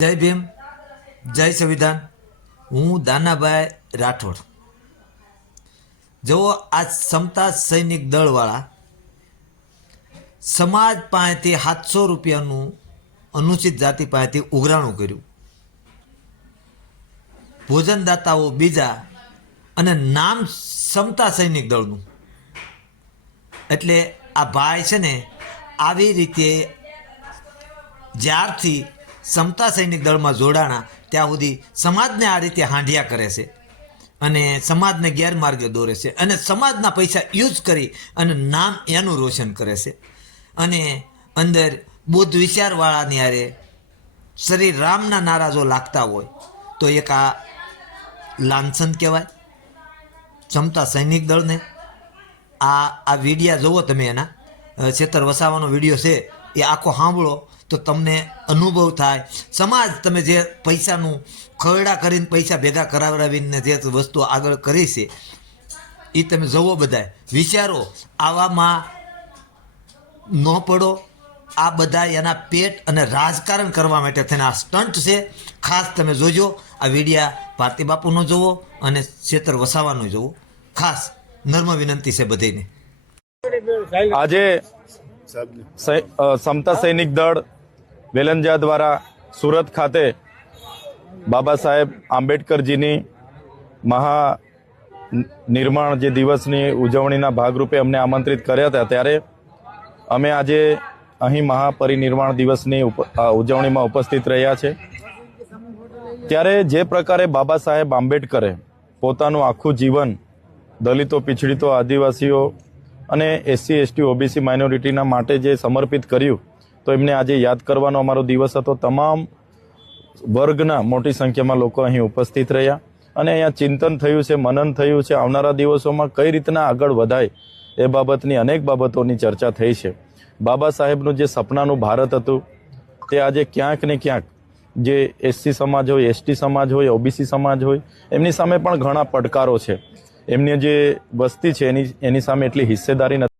जय भीम, जय संविधान। हूँ दानाभाई राठोड। जो आ समता सैनिक दलवाळा समाज पासेथी 700 રૂપિયાનું अनुसूचित जाति पासेथी उघराणું कर्યું। भोजनदाताओ बीजा अने नाम समता सैनिक दळનું। એટલે આ ભાઈ છે ને આવી રીતે જ્યારથી समता सैनिक दल में जोड़ाणा त्या सुधी समाज ने आ रीते हांडिया करे छे अने समाज ने गैरमार्गे दोरे छे अने समाजना पैसा यूज करी अने नाम एनु रोशन करे छे अने अंदर बुद्ध विचारवाळानी हारे श्री रामना नारा जो लागता होय तो एक आ लांछन कहेवाय समता सैनिक दल ने। आ विडिया जोवो तमे एना छेतर वसावानो विडियो छे ए आखो सांभळो तो तमने अनुभव थाय। समाज तमे जे पैसानु खरड़ा करीने पैसा भेगा करावरावीने जे वस्तु आगळ करी छे ए तमे जोवो बधाय विचारो। आवामां न पड़ो। आ बधा एना पेट अने राजकारण करवा माटे थईने आ स्टंट छे। खास तमे जोजो आ विडिया भारती बापूनो जोवो अने छेतर वसावानो जोवो। खास नर्म विनंती छे बधाईने। આજે સમતા સૈનિક દળ વેલંજા દ્વારા સુરત ખાતે બાબા સાહેબ આંબેડકરજીની મહાનિર્માણ જે દિવસની ઉજવણીના ભાગરૂપે અમને આમંત્રિત કર્યા હતા ત્યારે અમે આજે અહીં મહાપરિનિર્વાણ દિવસની ઉજવણીમાં ઉપસ્થિત રહ્યા છે। ત્યારે જે પ્રકારે બાબા સાહેબ આંબેડકરે પોતાનું આખું જીવન દલિતો, પીછડીતો, આદિવાસીઓ અને એસસી, એસટી, ઓબીસી માઇનોરિટીના માટે જે સમર્પિત કર્યું તો એમને આજે યાદ કરવાનો અમારો દિવસ હતો। તમામ વર્ગના મોટી સંખ્યામાં લોકો અહીં ઉપસ્થિત રહ્યા અને અહીંયા ચિંતન થયું છે, મનન થયું છે। આવનારા દિવસોમાં કઈ રીતના આગળ વધાય એ બાબતની અનેક બાબતોની ચર્ચા થઈ છે। બાબા સાહેબનું જે સપનાનું ભારત હતું તે આજે ક્યાંક ને ક્યાંક જે એસસી સમાજ હોય, એસટી સમાજ હોય, ઓબીસી સમાજ હોય એમની સામે પણ ઘણા પડકારો છે। એમની જે વસ્તી છે એની સામે એટલી હિસ્સેદારી નથી।